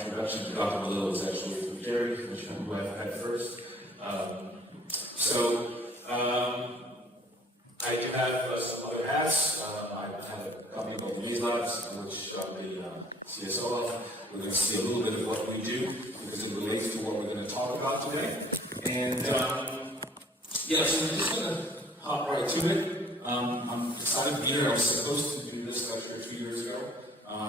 introduction. Dr. Malillo is actually from Jerry, which I'm who I've had first. I do have some other hats. I have a company called Maze Labs, which I'm the CSO of. We're going to see a little bit of what we do because it relates to what we're going to talk about today. And so we're just going to hop right to it. I'm excited to be here. I was supposed to do this lecture 2 years ago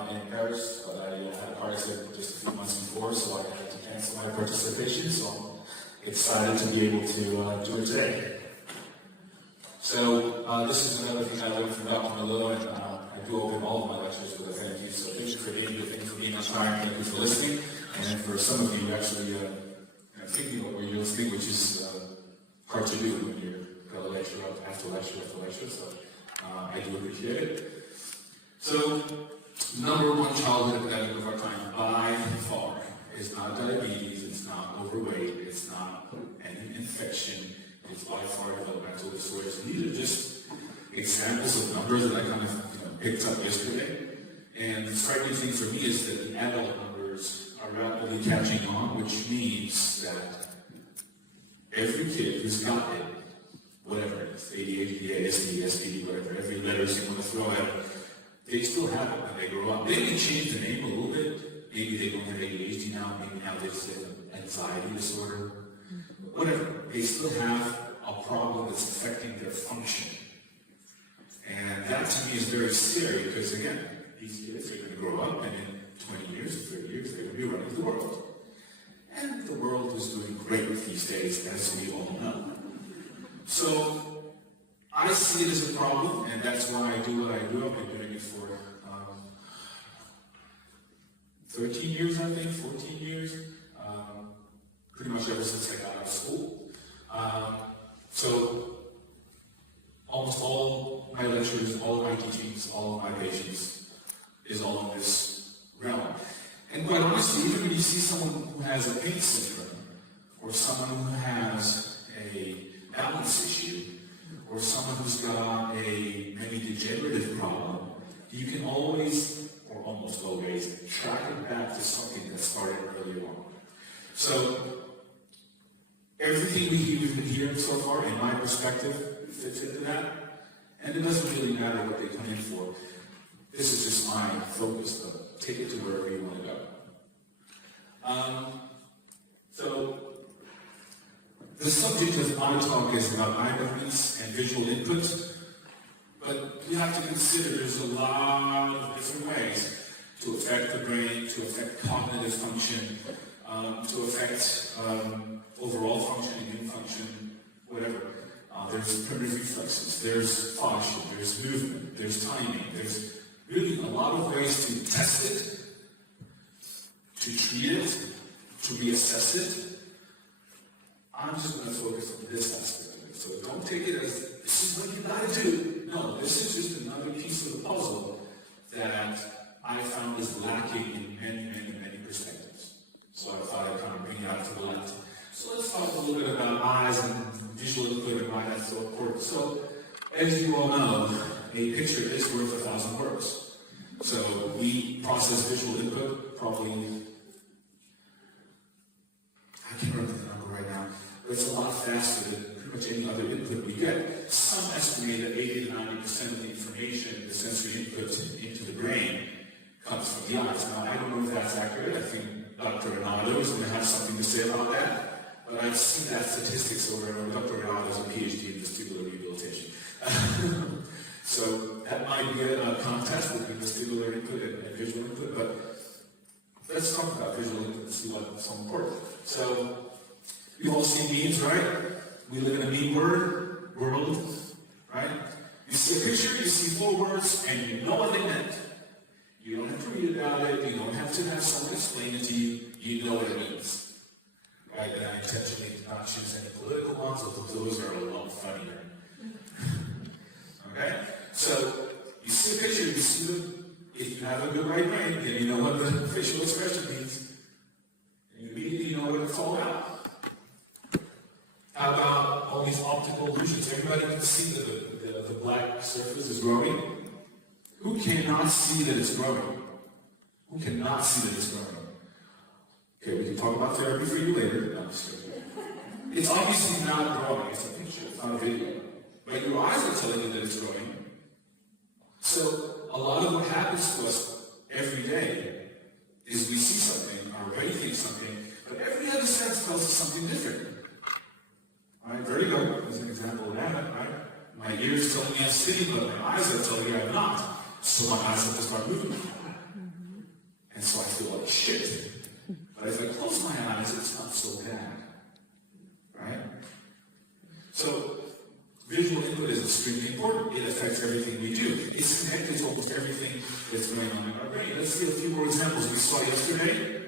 in Paris, but I had a car accident just a few months before, so I had to cancel my participation. So I'm excited to be able to do it today. So this is another thing I learned from Dr. Malillo, and I do open all of my lectures with a thank you. So thank you for being here, thank you for being inspired, thank you for listening, and for some of you actually thinking about where you're listening, which is hard to do when you're going to lecture up after lecture after lecture. So I do appreciate it. So number one childhood epidemic of our time by far is not diabetes, it's not overweight, it's not any infection. It's by far developmental disorders. And these are just examples of numbers that I kind of picked up yesterday. And the striking thing for me is that the adult numbers are rapidly catching on, which means that every kid who's got it, whatever it is, ADHD, ASD, SPD, whatever, every letter you want to throw at it, they still have it when they grow up. They may change the name a little bit. Maybe they don't have ADHD now, maybe now they say anxiety disorder. Whatever, they still have a problem that's affecting their function. And that to me is very scary because, again, these kids are going to grow up and in 20 years or 30 years, they're going to be running the world. And the world is doing great these days, as we all know. So I see it as a problem, and that's why I do what I do. I've been doing it for 13 years, I think, 14 years. Pretty much ever since I got out of school. So almost all my lectures, all of my teachings, all of my patients is all in this realm. And quite honestly, even when you see someone who has a pain syndrome, or someone who has a balance issue, or someone who's got a maybe degenerative problem, you can always, or almost always, track it back to something that started earlier on. So everything we've been hearing so far, in my perspective, fits into that. And it doesn't really matter what they come in for. This is just my focus, but take it to wherever you want to go. So the subject of my talk is about eye movements and visual input. But you have to consider there's a lot of different ways to affect the brain, to affect cognitive function, to affect overall function, immune function, whatever. There's primitive reflexes, there's posture, there's movement, there's timing, there's really a lot of ways to test it, to treat it, to reassess it. I'm just going to focus on this aspect of it. So don't take it as, this is what you gotta do. No, this is just another piece of the puzzle that I found is lacking in many perspectives. So I thought I'd kind of bring it out to the light. So let's talk a little bit about eyes and visual input and why that's so important. So, as you all know, a picture is worth 1,000 words. So we process visual input probably, I can't remember the number right now, but it's a lot faster than pretty much any other input we get. Some estimate that 80 to 90% of the information, the sensory input into the brain, comes from the eyes. Now, I don't know if that's accurate. I think Dr. Renato is going to have something to say about that. But I've seen that statistics over and over. Dr. Renato has a PhD in vestibular rehabilitation. So that might be a contest between vestibular input and visual input, but let's talk about visual input and see what's so important. So you've all seen memes, right? We live in a meme world, right? You see a picture, you see 4 words, and you know what they meant. You don't have to read about it, you don't have to have someone explain it to you, you know what it means. Right, and I intentionally did not choose any political ones, although those are a lot funnier. Okay? So, you see a picture, you see them. If you have a good right brain, then you know what the facial expression means. And you immediately know what it's all about. How about all these optical illusions? Everybody can see that the black surface is growing. Who cannot see that it's growing? Who cannot see that it's growing? talk about therapy for you later. No, I'm just kidding. It's obviously not growing. It's a picture. It's not a video. But your eyes are telling you that it's growing. So a lot of what happens to us every day is we see something, our brain thinks something, but every other sense tells us something different. All right, there you go. There's an example of that, right? My ears telling me I'm sitting, but my eyes are telling me I'm not. So my eyes have to start moving. And so I feel like shit. But if I close my eyes, it's not so bad. Right? So visual input is extremely important. It affects everything we do. It's connected to almost everything that's going on in our brain. Let's see a few more examples. We saw yesterday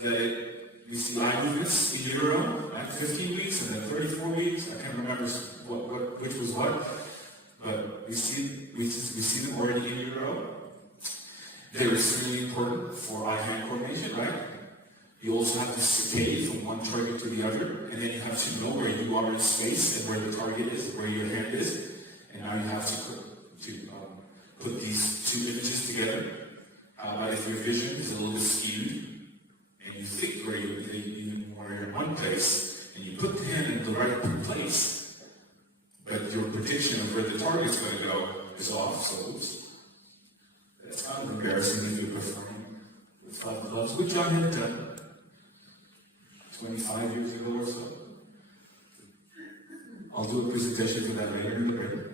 that you see eye movements in utero at 15 weeks and then 34 weeks. I can't remember which was what, but we see them already in utero. They're extremely important for eye-hand coordination, right? You also have to stay from one target to the other, and then you have to know where you are in space and where the target is, where your hand is, and now you have to put these two images together. But if your vision is a little bit skewed, and you think where you're in one place, and you put the hand in the right place, but your prediction of where the target's going to go is off, so that's kind of embarrassing if you're performing with flat gloves, which I had done 25 years ago or so. I'll do a presentation for that later in the break.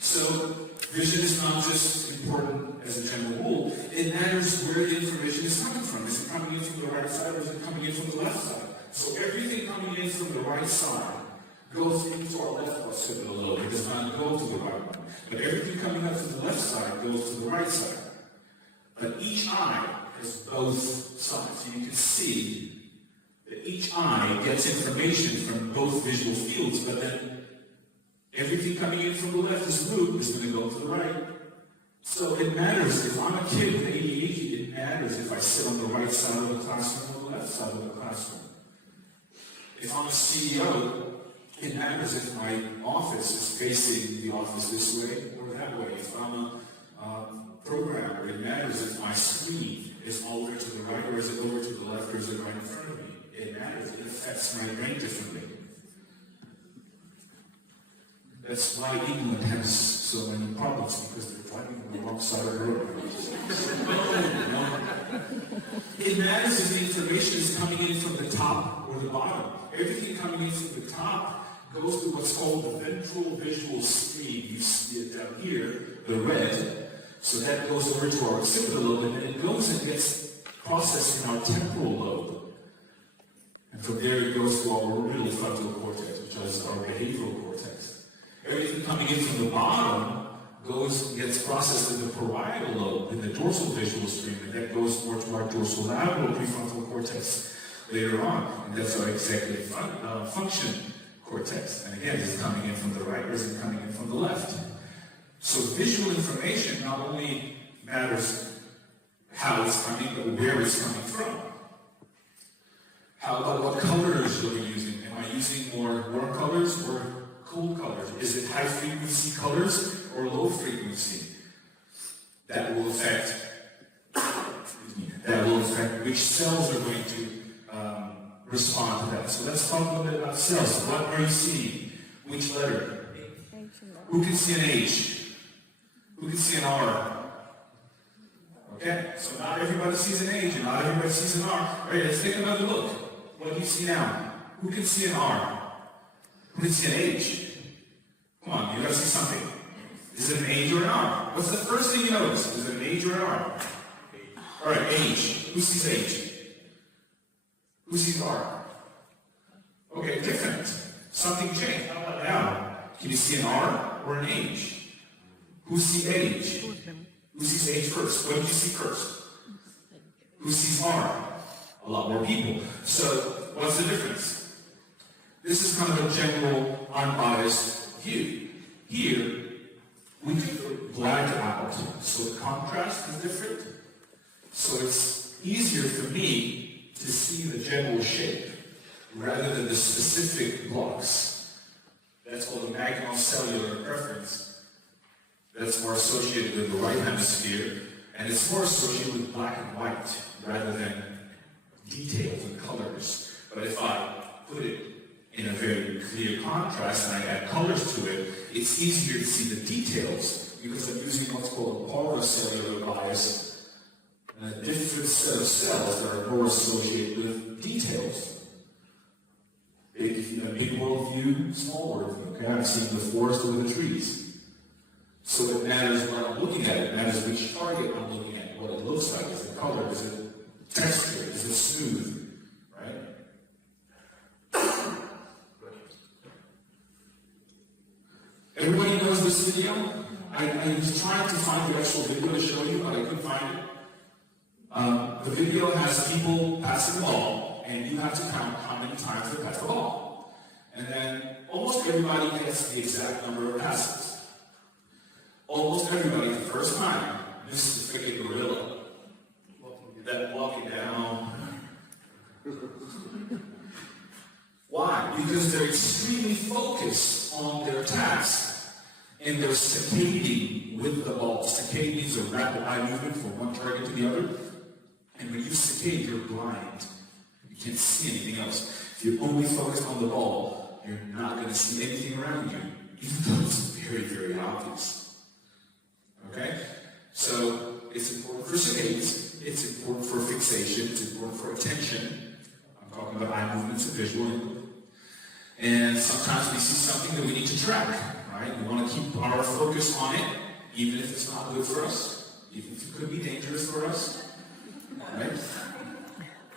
So, vision is not just important as a general rule, it matters where the information is coming from. Is it coming in from the right side or is it coming in from the left side? So everything coming in from the right side goes into our left occipital lobe. It does not go to the right one. But everything coming up to the left side goes to the right side. But each eye has both sides. So you can see that each eye gets information from both visual fields, but then everything coming in from the left is going to go to the right. So it matters. If I'm a kid with ADHD, it matters if I sit on the right side of the classroom or the left side of the classroom. If I'm a CEO, it matters if my office is facing the office this way or that way. If I'm a programmer, it matters if my screen is over to the right or is it over to the left or is it right in front of me. It matters. It affects my brain differently. That's why England has so many problems, because they're driving on the wrong side of the road. It matters if the information is coming in from the top or the bottom. Everything coming in from the top goes to what's called the ventral visual stream. You see it down here, the red. So that goes over to our occipital lobe, and then it goes and gets processed in our temporal lobe. And from there it goes to our middle frontal cortex, which is our behavioral cortex. Everything coming in from the bottom gets processed in the parietal lobe, in the dorsal visual stream, and that goes more to our dorsolateral prefrontal cortex later on. And that's our executive function cortex. And again, is it coming in from the right or is it coming in from the left? So visual information not only matters how it's coming, but where it's coming from. How about what colors are we using? Am I using more warm colors or cold colors? Is it high frequency colors or low frequency? That will affect which cells are going to respond to that. So let's talk a little bit about cells. What are you seeing? Which letter? Who can see an H? Who can see an R? Okay, so not everybody sees an H and not everybody sees an R. All right, let's take another look. What do you see now? Who can see an R? Who can see an H? Come on, you gotta see something. Is it an H or an R? What's the first thing you notice? Is it an H or an R? All right, H. Who sees H? Who sees R? Okay, different. Something changed. How about now? Can you see an R or an H? Who sees H? Who sees H first? What did you see first? Who sees R? A lot more people. So, what's the difference? This is kind of a general, unbiased view. Here, we take the black out, so the contrast is different. So it's easier for me to see the general shape rather than the specific blocks. That's called a magnocellular preference. That's more associated with the right hemisphere, and it's more associated with black and white rather than details and color. contrast and I add colors to it, it's easier to see the details because I'm using what's called paracellular bias, a different set of cells that are more associated with details. Big world view, small world view. Okay, I'm seeing the forest over the trees. So it matters what I'm looking at. It matters which target I'm looking at, what it looks like. Is it color? Is it texture? Is it smooth? Right? Everybody knows this video? I was trying to find the actual video to show you, but I couldn't find it. The video has people passing the ball, and you have to count how many times they pass the ball. And then almost everybody gets the exact number of passes. Almost everybody, the first time, misses the freaking gorilla. That walking down. Why? Because they're extremely focused on their task, and they're saccading with the ball. Saccade means a rapid eye movement from one target to the other. And when you saccade, you're blind. You can't see anything else. If you're only focused on the ball, you're not going to see anything around you, even though it's very, very obvious. Okay? So it's important for saccades, it's important for fixation, it's important for attention. I'm talking about eye movements and visual input. And sometimes we see something that we need to track, right? We want to keep our focus on it, even if it's not good for us, even if it could be dangerous for us. Right?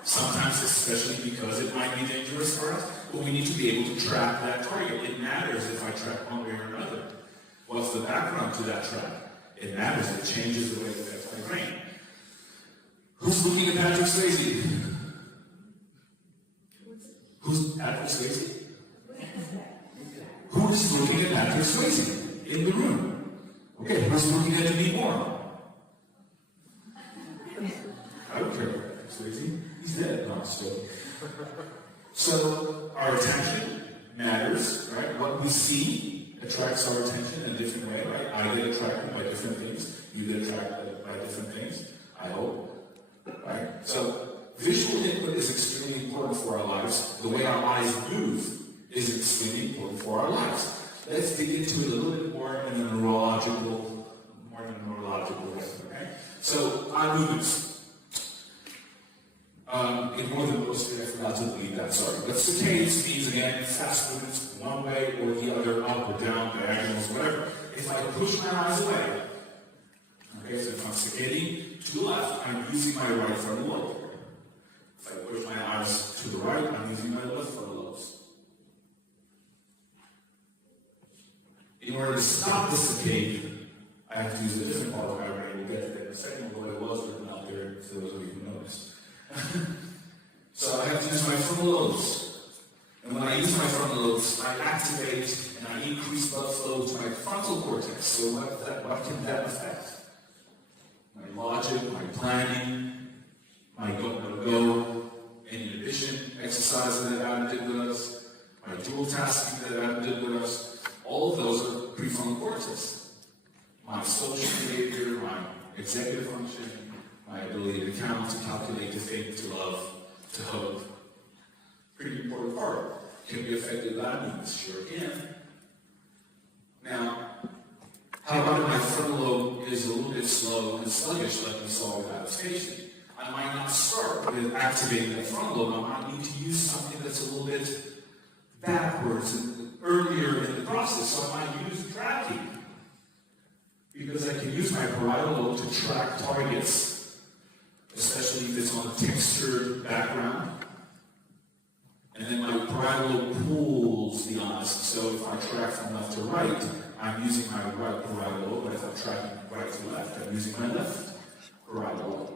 Sometimes, especially because it might be dangerous for us, but we need to be able to track that target. It matters if I track one way or another. What's the background to that track? It matters. It changes the way it affects my brain. Who's looking at Patrick Swayze? Who's Patrick Swayze? Who is looking at Patrick Swayze in the room? Okay, who's looking at Demi Moore? I don't care about Patrick Swayze. He's dead. No, I'm just joking. So our attention matters, right? What we see attracts our attention in a different way, right? I get attracted by different things. You get attracted by different things, I hope. Right? So visual input is extremely important for our lives. The way our eyes move is extremely important for our lives. Let's dig into it a little bit more in a neurological way. Okay? So eye movements. Ignore the middle I forgot to leave that, sorry. But saccades means, again, fast movements one way or the other, up or down, diagonals, whatever. If I push my eyes away, okay, so if I'm saccading to the left, I'm using my right frontal lobe. If I push my eyes to the right, I'm using my left frontal lobes. In order to stop the saccade, I have to use a different part of my brain. We'll get to that in a second, but it was written out there for those of you who noticed. So I have to use my frontal lobes. And when I use my frontal lobes, I activate and I increase blood flow to my frontal cortex. So what can that affect? My logic, my planning, my go, inhibition, exercises that Adam did with us, my dual tasking that Adam did with us, all of those are prefrontal cortex. My social behavior, my executive function, my ability to count, to calculate, to think, to love, to hope. Pretty important part. Can be affected by movements? Sure can. Now, how about if my frontal lobe is a little bit slow and sluggish like we saw with adaptation? I might not start with activating that frontal lobe. I might need to use something that's a little bit backwards and earlier in the process. So I might use tracking. Because I can use my parietal lobe to track targets, especially if it's on a textured background. And then my parietal lobe pulls the eyes. So if I track from left to right, I'm using my right parietal lobe, but if I'm tracking right to left, I'm using my left parietal lobe.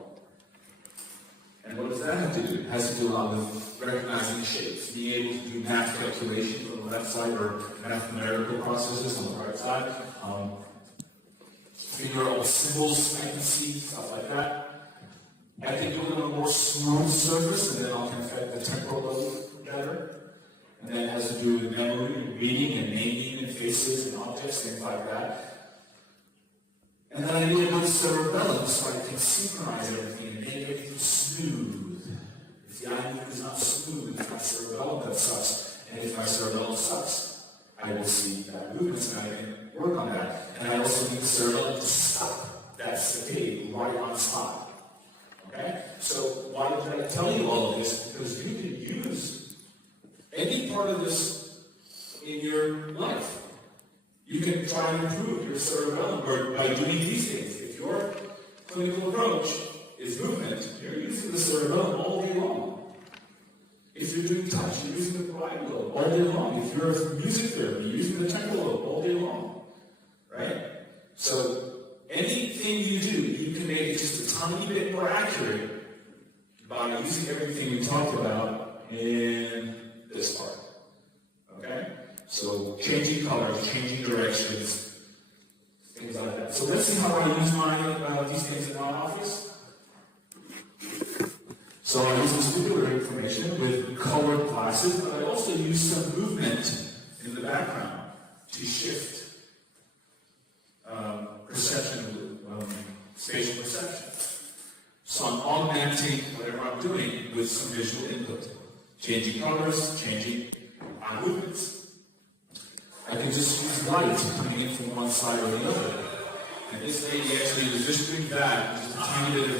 And what does that have to do? It has to do a lot with recognizing shapes, being able to do math calculations on the left side or mathematical processes on the right side. Figure out symbols I can see, stuff like that. I can do it on a more smooth surface, and then I can affect the temporal lobe better. And that has to do with memory, reading, and naming, and faces, and objects, things like that. And then I need a good cerebellum so I can synchronize everything and make everything smooth. If the eye movement is not smooth, it's my cerebellum that sucks. And if my cerebellum sucks, I will see that movements and I can work on that. And I also need the cerebellum to stop that saccade right on spot. Okay? So why did I tell you all of this? Because you can use any part of this in your life. You can try and improve your cerebellum by doing these things. If your clinical approach is movement, you're using the cerebellum all day long. If you're doing touch, you're using the parietal lobe all day long. If you're music therapy, you're using the temporal lobe all day long. Right? So anything you do, you can make it just a tiny bit more accurate by using everything we talked about in this part. Okay? So changing colors, changing directions, things like that. So let's see how I use these things in my office. So I use this visual information with colored glasses, but I also use some movement in the background to shift perception, spatial perception. So I'm augmenting whatever I'm doing with some visual input. Changing colors, changing my movements. I can just use light coming in from one side or the other. And this lady actually was just doing that, just a tiny bit of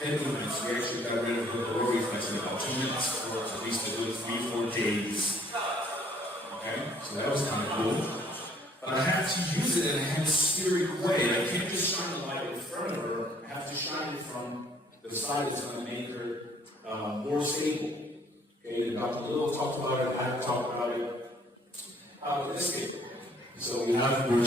head movements. We actually got rid of her lower reflex in about 2 minutes, or at least a good 3-4 days. Okay, so that was kind of cool. But I have to use it in a hemispheric way. I can't just shine the light in front of her. I have to shine it from the side that's going to make her more stable. Okay, Dr. Little talked about it, I talked about it. In this case. So we're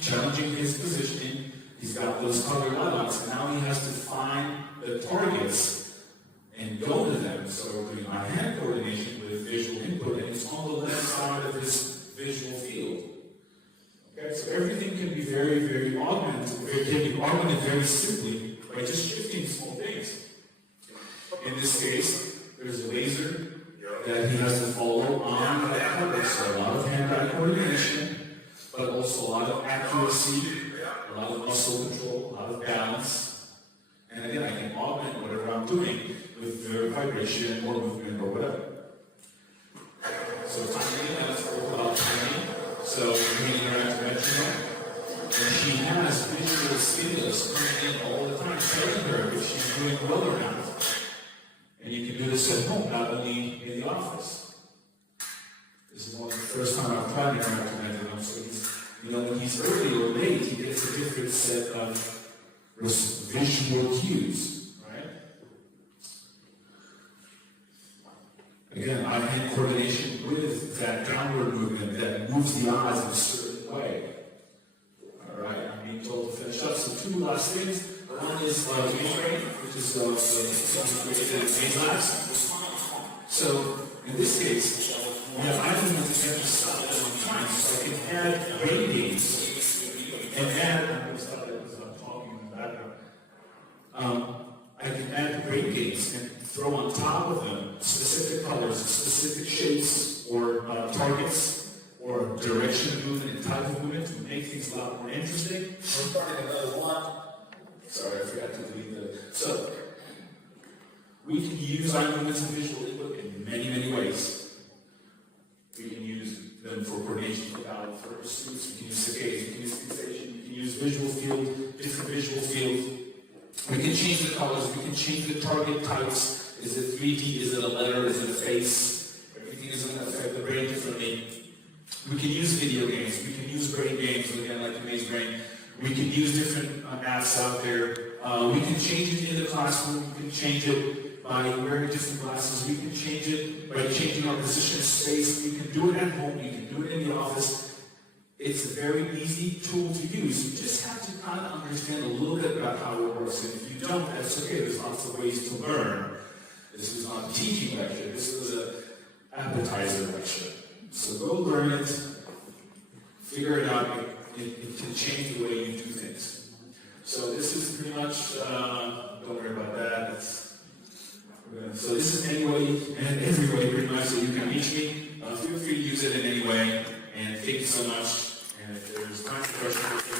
challenging his positioning. He's got those colored lines, and now he has to find the targets and go to them. So we're doing our hand coordination with visual input, and it's on the left side of this visual field. Okay, so everything can be very augmented. It can be augmented very simply by just shifting small things. In this case, there's a laser that he has to follow on that cover. So a lot of hand-eye coordination, but also a lot of accuracy, a lot of muscle control, a lot of balance. And again, I can augment whatever I'm doing with vibration or movement or whatever. So timing, let's talk about timing. So we're meeting her at metronome. And she has visual stimulus coming in all the time, telling her if she's doing well or not. And you can do this at home, not only in the office. This is the first time I've tried interactive metronome. So when he's early or late, he gets a different set of visual cues, right? Again, eye hand coordination with that downward movement that moves the eyes in a certain way. All right, I'm being told to finish up. So 2 last things. One is movement brain, which is the last. So in this case, we have eye movements that have to stop at one time. So I can add brain gains and add. I'm going to stop that because I'm talking in the background. I can add brain gains and throw on top of them specific colors, specific shapes, or targets, or direction of movement and type of movement to make things a lot more interesting. We're starting another one. Sorry, I forgot to delete that. So, we can use eye movements and visual input in many ways. We can use them for coordination for balance, for pursuits, we can use saccades, we can use fixation, we can use visual field, different visual fields. We can change the colors, we can change the target types. Is it 3D, is it a letter, is it a face? Everything is going to affect the brain differently. We can use video games, we can use brain games, again, like the Maze Brain. We can use different apps out there. We can change it in the classroom. We can change it by wearing different glasses. We can change it by changing our position in space. We can do it at home. We can do it in the office. It's a very easy tool to use. You just have to kind of understand a little bit about how it works. And if you don't, that's okay. There's lots of ways to learn. This is not a teaching lecture. This is an appetizer lecture. So go learn it. Figure it out. It can change the way you do things. So this is pretty much, don't worry about that. So this is any way and every way pretty much that you can reach me. Feel free to use it in any way. And thank you so much. And if there's time for questions,